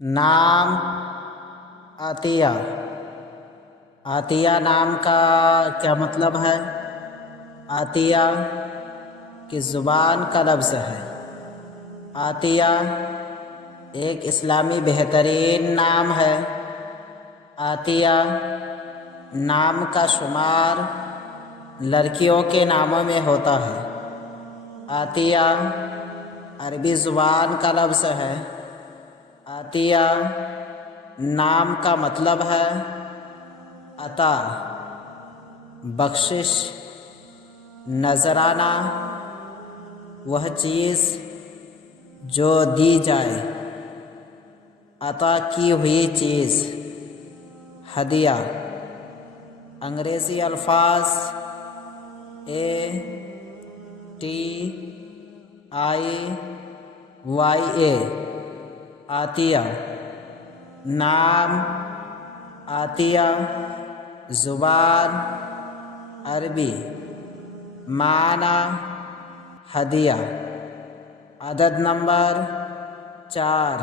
نام عطیہ۔ عطیہ نام کا کیا مطلب ہے؟ عطیہ کی زبان کا لفظ ہے۔ عطیہ ایک اسلامی بہترین نام ہے۔ عطیہ نام کا شمار لڑکیوں کے ناموں میں ہوتا ہے۔ عطیہ عربی زبان کا لفظ ہے۔ عطیہ نام کا مطلب ہے عطا، بخشش، نذرانہ، وہ چیز جو دی جائے، عطا کی ہوئی چیز، ہدیہ۔ انگریزی الفاظ ATIYA عطیہ، نام عطیہ، زبان عربی، معنی ہدیہ۔ عدد نمبر 4